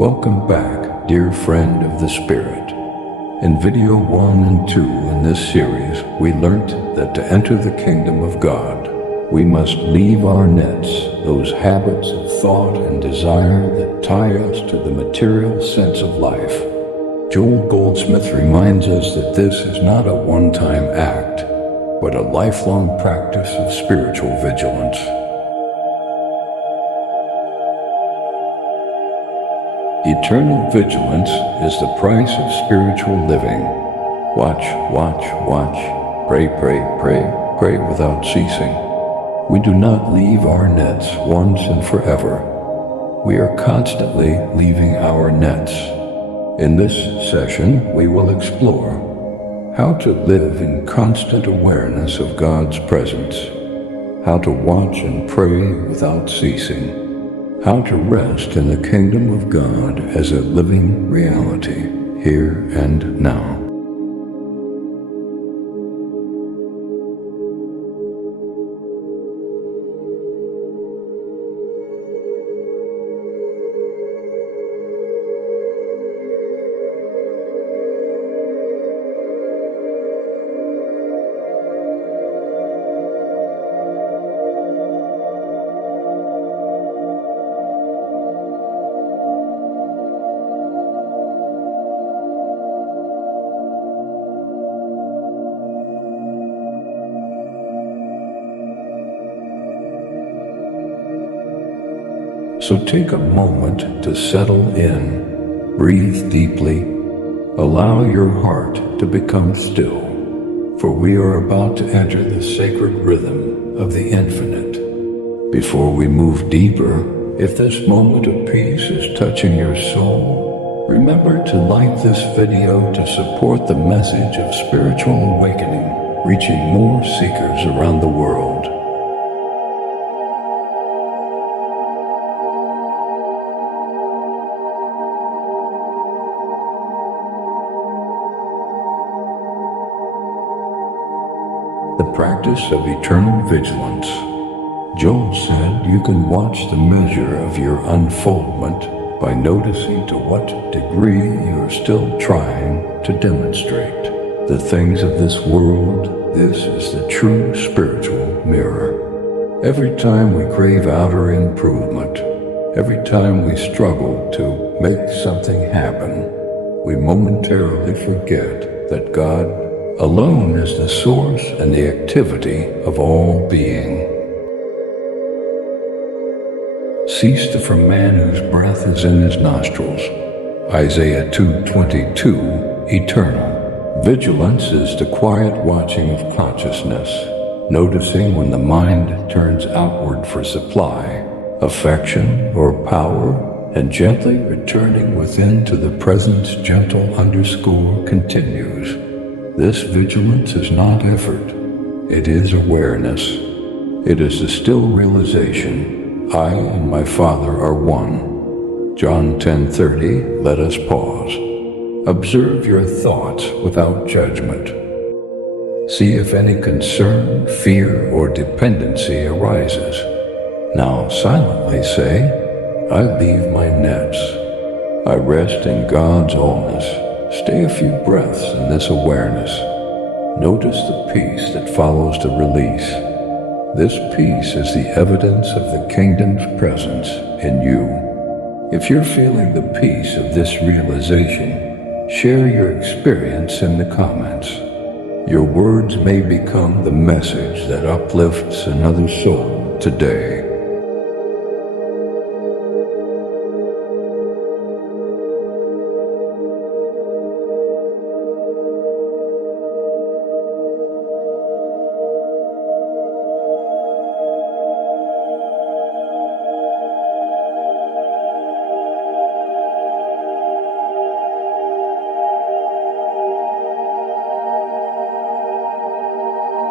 Welcome back, dear friend of the Spirit. In video 1 and 2 in this series, we learnt that to enter the kingdom of God, we must leave our nets, those habits of thought and desire that tie us to the material sense of life. Joel Goldsmith reminds us that this is not a one-time act, but a lifelong practice of spiritual vigilance. Eternal vigilance is the price of spiritual living. Watch, watch, watch. Pray, pray, pray. Pray without ceasing. We do not leave our nets once and forever. We are constantly leaving our nets. In this session, we will explore how to live in constant awareness of God's presence, how to watch and pray without ceasing, how to rest in the kingdom of God as a living reality, here and now. So take a moment to settle in, breathe deeply, allow your heart to become still, for we are about to enter the sacred rhythm of the infinite. Before we move deeper, if this moment of peace is touching your soul, remember to like this video to support the message of spiritual awakening, reaching more seekers around the world. The practice of eternal vigilance. Joel said you can watch the measure of your unfoldment by noticing to what degree you are still trying to demonstrate the things of this world. This is the true spiritual mirror. Every time we crave outer improvement, every time we struggle to make something happen, we momentarily forget that God alone is the source and the activity of all being. Cease from man whose breath is in his nostrils. Isaiah 2:22, eternal. Vigilance is the quiet watching of consciousness, noticing when the mind turns outward for supply, affection, or power, and gently returning within to the presence gentle underscore continues. This vigilance is not effort, it is awareness. It is the still realization, I and my Father are one. John 10:30, let us pause. Observe your thoughts without judgment. See if any concern, fear, or dependency arises. Now silently say, I leave my nets. I rest in God's allness. Stay a few breaths in this awareness. Notice the peace that follows the release. This peace is the evidence of the kingdom's presence in you. If you're feeling the peace of this realization, share your experience in the comments. Your words may become the message that uplifts another soul today.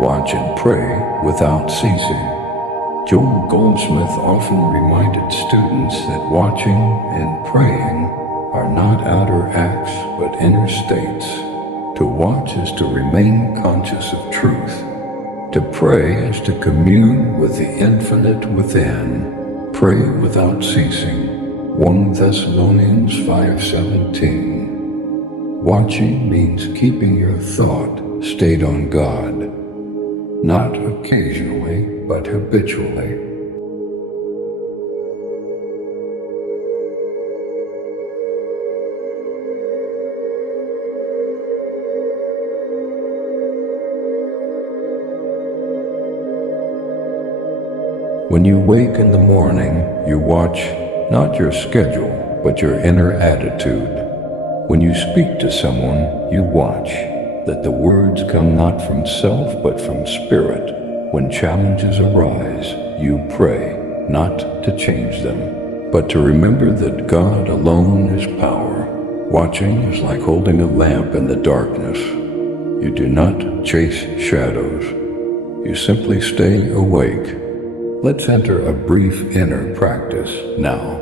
Watch and pray without ceasing. Joel Goldsmith often reminded students that watching and praying are not outer acts but inner states. To watch is to remain conscious of truth. To pray is to commune with the infinite within. Pray without ceasing. 1 Thessalonians 5:17. Watching means keeping your thought stayed on God, not occasionally, but habitually. When you wake in the morning, you watch not your schedule, but your inner attitude. When you speak to someone, you watch that the words come not from self, but from spirit. When challenges arise, you pray not to change them, but to remember that God alone is power. Watching is like holding a lamp in the darkness. You do not chase shadows. You simply stay awake. Let's enter a brief inner practice now.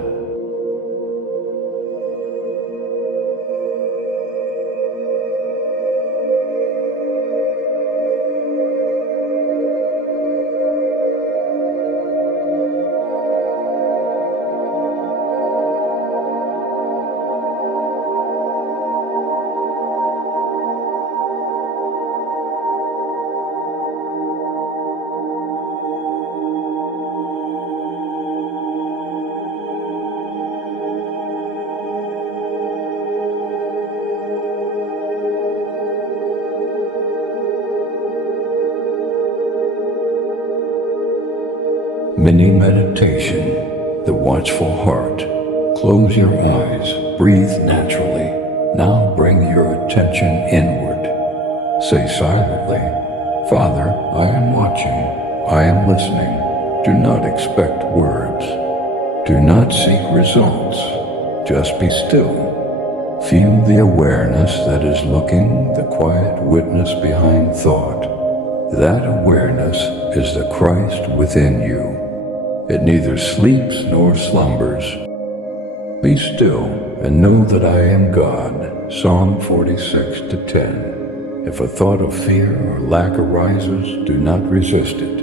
Mini meditation, the watchful heart. Close your eyes, breathe naturally. Now bring your attention inward. Say silently, Father, I am watching, I am listening. Do not expect words. Do not seek results. Just be still. Feel the awareness that is looking, the quiet witness behind thought. That awareness is the Christ within you. It neither sleeps nor slumbers. Be still and know that I am God. Psalm 46:10. If a thought of fear or lack arises, do not resist it.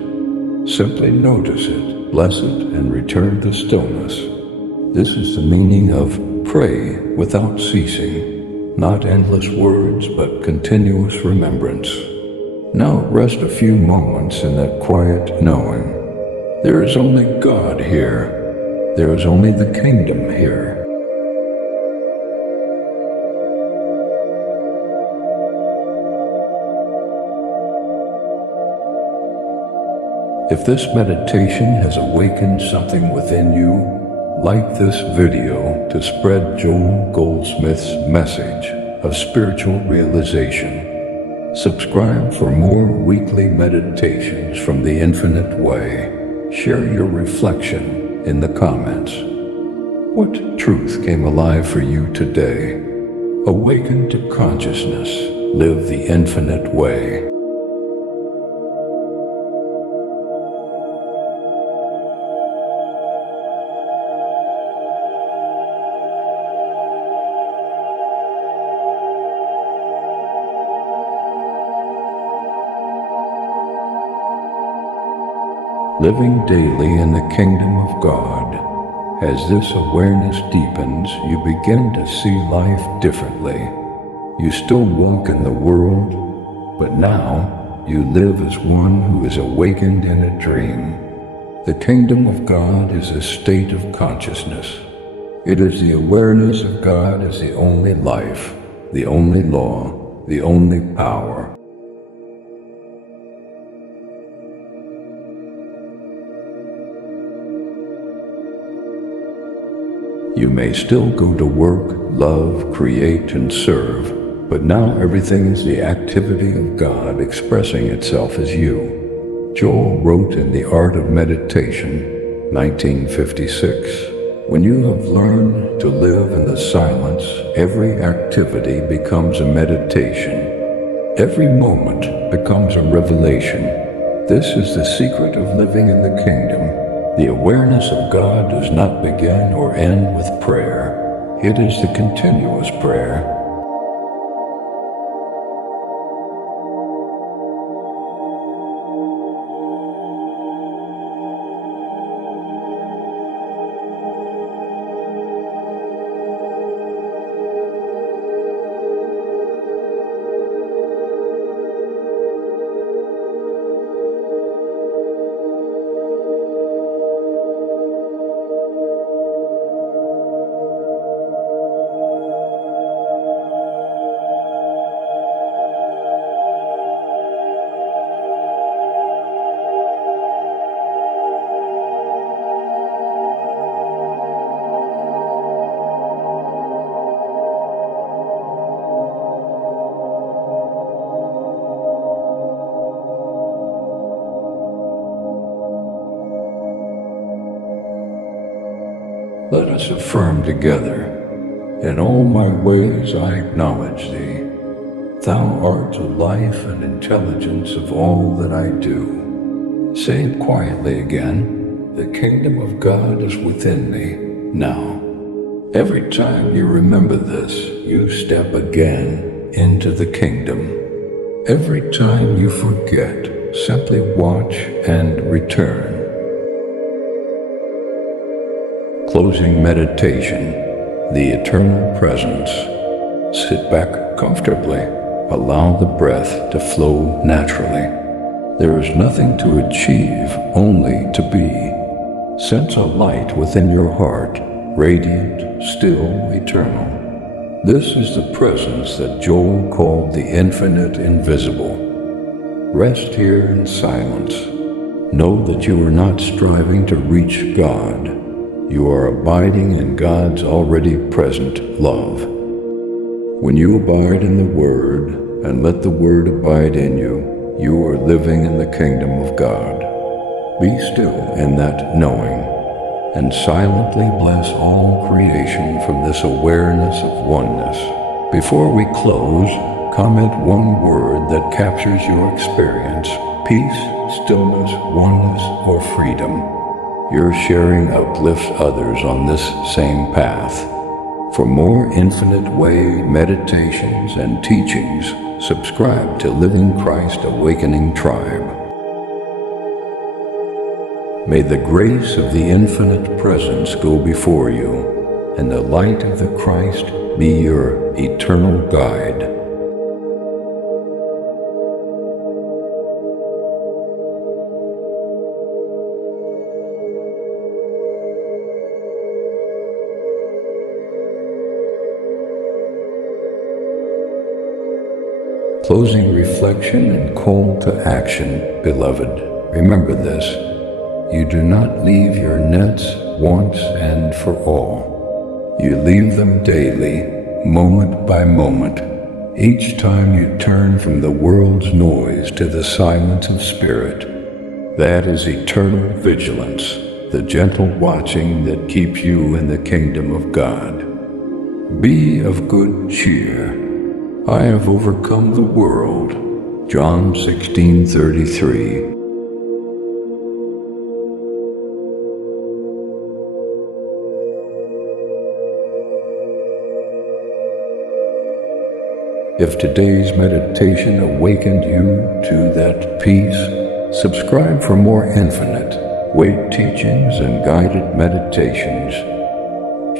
Simply notice it, bless it, and return to stillness. This is the meaning of pray without ceasing. Not endless words, but continuous remembrance. Now rest a few moments in that quiet knowing. There is only God here. There is only the kingdom here. If this meditation has awakened something within you, like this video to spread Joel Goldsmith's message of spiritual realization. Subscribe for more weekly meditations from the Infinite Way. Share your reflection in the comments. What truth came alive for you today? Awaken to consciousness. Live the infinite way. Living daily in the kingdom of God. As this awareness deepens, you begin to see life differently. You still walk in the world, but now you live as one who is awakened in a dream. The kingdom of God is a state of consciousness. It is the awareness of God as the only life, the only law, the only power. You may still go to work, love, create, and serve, but now everything is the activity of God expressing itself as you. Joel wrote in The Art of Meditation, 1956, when you have learned to live in the silence, every activity becomes a meditation. Every moment becomes a revelation. This is the secret of living in the kingdom. The awareness of God does not begin or end with prayer. It is the continuous prayer. Let us affirm together, in all my ways I acknowledge thee. Thou art the life and intelligence of all that I do. Say it quietly again, the kingdom of God is within me now. Every time you remember this, you step again into the kingdom. Every time you forget, simply watch and return. Closing meditation, the eternal presence. Sit back comfortably. Allow the breath to flow naturally. There is nothing to achieve, only to be. Sense a light within your heart, radiant, still, eternal. This is the presence that Joel called the infinite invisible. Rest here in silence. Know that you are not striving to reach God. You are abiding in God's already present love. When you abide in the Word and let the Word abide in you, you are living in the kingdom of God. Be still in that knowing and silently bless all creation from this awareness of oneness. Before we close, comment one word that captures your experience: peace, stillness, oneness, or freedom. Your sharing uplifts others on this same path. For more Infinite Way meditations and teachings, subscribe to Living Christ Awakening Tribe. May the grace of the infinite presence go before you, and the light of the Christ be your eternal guide. Closing reflection and call to action, beloved. Remember this: you do not leave your nets once and for all. You leave them daily, moment by moment, each time you turn from the world's noise to the silence of spirit. That is eternal vigilance, the gentle watching that keeps you in the kingdom of God. Be of good cheer. I have overcome the world. John 16:33. If today's meditation awakened you to that peace, subscribe for more Infinite Way teachings and guided meditations.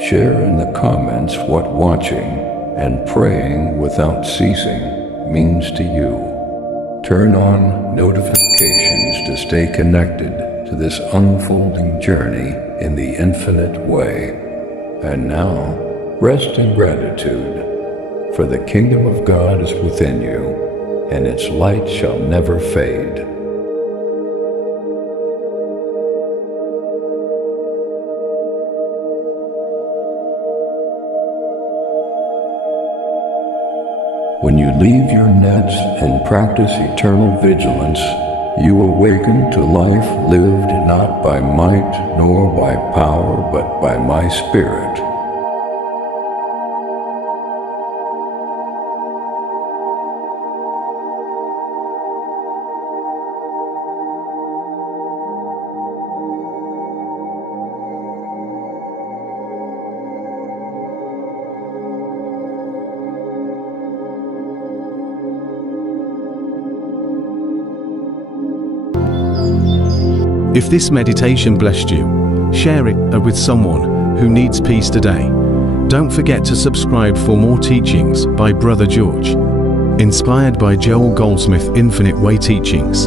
Share in the comments what watching and praying without ceasing means to you. Turn on notifications to stay connected to this unfolding journey in the infinite way. And now, rest in gratitude, for the kingdom of God is within you, and its light shall never fade. When you leave your nets and practice eternal vigilance, you awaken to life lived not by might nor by power, but by my Spirit. If this meditation blessed you, share it with someone who needs peace today. Don't forget to subscribe for more teachings by Brother George. Inspired by Joel Goldsmith Infinite Way teachings.